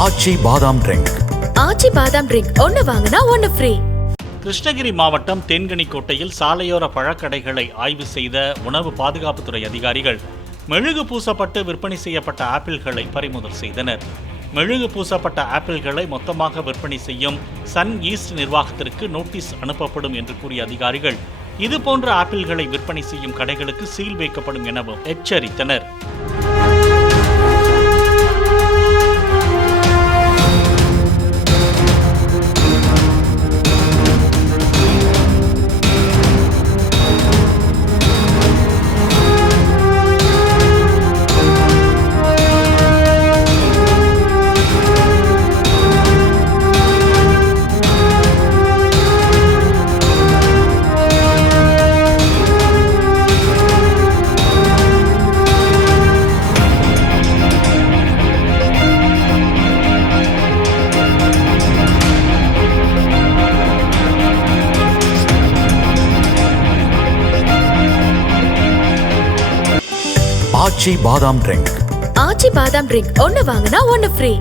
ஆச்சி பாதாம் ட்ரிங்க். ஆச்சி பாதாம் ட்ரிங்க் ஒன்னு வாங்கினா ஒன்னு ஃப்ரீ. கிருஷ்ணகிரி மாவட்டம் தேன்கனிக்கோட்டையில் சாலையோர பழக்கடைகளை ஆய்வு செய்த உணவு பாதுகாப்புத்துறை அதிகாரிகள் மெழுகு பூசப்பட்டு விற்பனை செய்யப்பட்ட ஆப்பிள்களை பறிமுதல் செய்தனர். மெழுகு பூசப்பட்ட ஆப்பிள்களை மொத்தமாக விற்பனை செய்யும் சன் ஈஸ்ட் நிர்வாகத்திற்கு நோட்டீஸ் அனுப்பப்படும் என்று கூறிய அதிகாரிகள் இதுபோன்ற ஆப்பிள்களை விற்பனை செய்யும் கடைகளுக்கு சீல் வைக்கப்படும் எனவும் எச்சரித்தனர். ஆச்சி பாதாம் ட்ரிங்க். ஆச்சி பாதாம் ட்ரிங்க் ஒன்னு வாங்கினா ஒன்னு ஃப்ரீ.